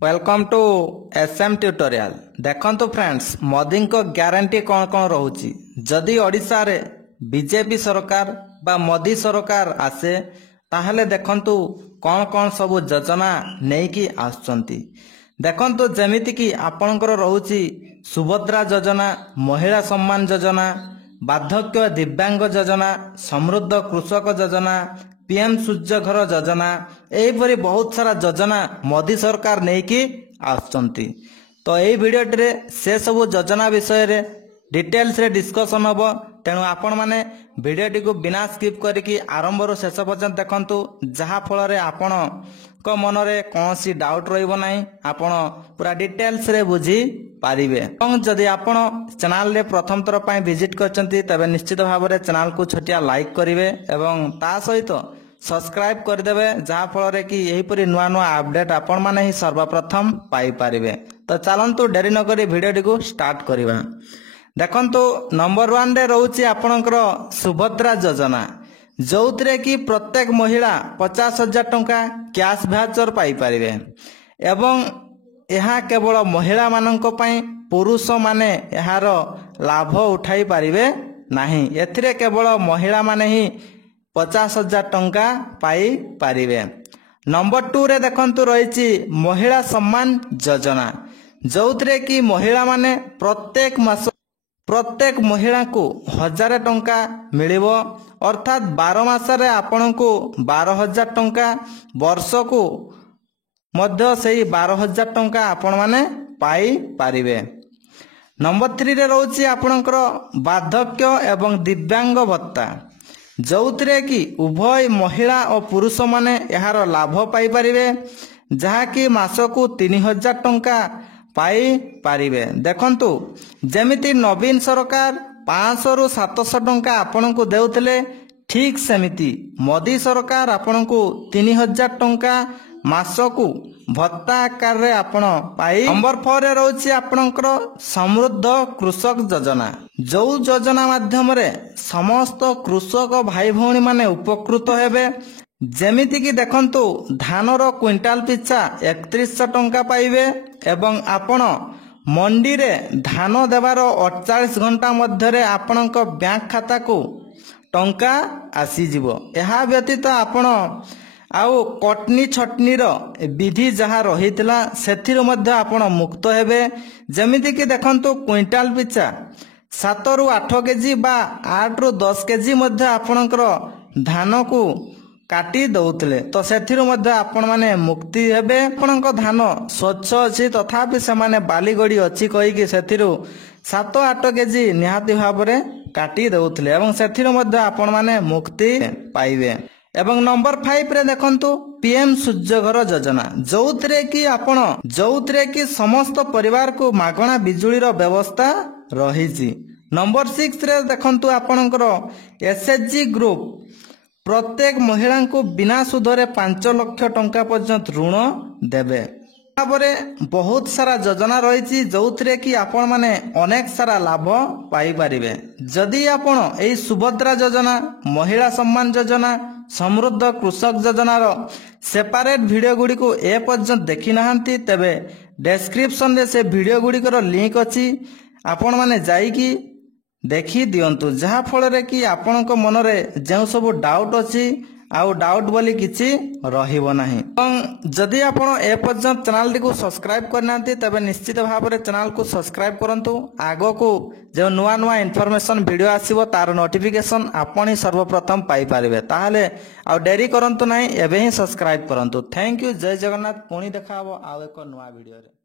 Welcome to SM tutorial. देखंतु friends, Modi को guarantee कौन कौन रोची जदि ओडिशा रे बीजेपी सरकार बा मोदी सरकार आसे ताहले देखंतु कौन कौन सब योजना नेकी आसुचंती। देखंतु जेमिति कि आपनकर रोची सुभद्रा योजना, महिला सम्मान योजना, बार्धक्य दिव्यांग योजना, समृद्ध कृषक योजना, पीएम सूर्य घर योजना, एहिपरि बहुत सारा योजना मोदी सरकार नेकी आसुचंती। तो यही वीडियो रे से सब योजना विषय रे डिटेल्स रे डिस्कशन हबो। तेणु आपण माने वीडियो को बिना स्किप करके आरंभ रो शेष पर्यंत देखंतु, जहा फल रे आपण को मन रे कोनसी डाउट रहइबो नाही, आपण पूरा डिटेल्स रे बुझी पारिबे। और जदि आपण चैनल रे प्रथम थर पय विजिट करचंती तबे निश्चित भाव रे चैनल को छोटिया लाइक करिवे एवं ता सहित सब्सक्राइब कर देबे, जहा फल रे कि एही परि नुवा नुवा अपडेट आपण माने ही सर्वप्रथम पाई पारिबे। तो चलंतु डेरी न करी वीडियो को स्टार्ट करिबा। देखंतु नंबर 1 रे रहउची आपनकर सुभद्रा योजना, जोउतरे कि प्रत्येक महिला 50,000 टंका कैश भाउचर पाई पारिबे एवं यह केवल महिला मानक पई, पुरुष माने यार लाभ उठाई पारिबे नाही। एथिरे केवल महिला माने ही 50,000 टंका पाई पारिबे। नंबर 2 रे देखंतु रहिची महिला सम्मान योजना, जोउतरे कि महिला माने प्रत्येक मास प्रत्येक महिला को 1000 टंका मिलिबो, अर्थात 12 मासरे आपनको 12,000 टंका, वर्ष को मध्य सेही 12,000 टंका आपण माने पाई पारिबे। नंबर 3 रे रहउची आपनकर बार्धक्य एवं दिव्यांग भत्ता, जोउतरे कि उभय महिला और पुरुष माने यार लाभ पाई पारिबे, जहा कि मासको 3,000 टंका पाई पारिबे। देखंतु जेमिति नवीन सरकार 500 रु 700 टंका आपनको देउतले, ठीक सेमिति मोदी सरकार आपनको 3,000 टंका मासको भत्ता आकार रे आपण पाई। नंबर 4 रे रहउची आपनकर समृद्ध कृषक योजना, जो योजना माध्यम रे समस्त कृषक भाई भौणी माने उपकृत हेबे। जेमिति कि देखंतु धान रो क्विंटाल पिछा 3100 टंका पाइबे एवं आपण मंडी रे धान देवार 48 घंटा मध्य रे आपनक बैंक खाता को टंका आसी जिवो। एहा व्यतीत आपण आउ कटनी छटनी रो विधि जहा रहितला सेथिरो मध्य आपण मुक्त हेबे। जेमिति कि देखंतु क्विंटाल पिछा 7 रु 8 केजी बा 8 रु 10 केजी मध्य आपनकर धान को काटी दउतले, तो सेथिरो मध्य आपण माने मुक्ति हेबे। आपनक धान स्वच्छ अछि तथापि से माने बाली गडी अछि कहि कि सेथिरो 7-8 केजी निहाती भाबरे काटी दउतले एवं सेथिरो मध्य आपण माने मुक्ति पाइबे। एवं नंबर 5 रे देखंतु पीएम सूर्य घर योजना, जोउतरे कि समस्त परिवार को मागणा बिजुली रो व्यवस्था रहिछि। नंबर 6 रे देखंतु आपनकर एसएचजी ग्रुप प्रत्येक महिला को बिना सुधरे 5 लाख टंका पर्यंत ऋण देबे। तापरे बहुत सारा योजना रही जोथरे कि आपण माने अनेक सारा लाभ पाई पारिबे। जदि आपण एई सुभद्रा योजना, महिला सम्मान योजना, समृद्ध कृषक योजना रो सेपरेट वीडियो गुडी को ए पर्यंत देखि नाहंती, तेबे डिस्क्रिप्शन रे से वीडियो गुडी को लिंक अछि, आपण माने जाई कि देखी दियंतु, जहा फल रे कि आपनक मन रे जे सब डाउट अछि आउ डाउट बोली किछि रहिबो नाही। जदि आपण ए पर्यंत चैनल को सब्सक्राइब करनांती तबे निश्चित भाव रे चैनल को सब्सक्राइब करंतु। आगो को जो नुआ नुआ इन्फॉर्मेशन वीडियो आसीबो तार नोटिफिकेशन आपण ही सर्वप्रथम पाई पारिबे। ताहले आ डेरी करंतु नाही, एबे ही सब्सक्राइब करंतु। थैंक यू, जय जगन्नाथ। पुणी देखा हबो आउ एक नुआ वीडियो रे।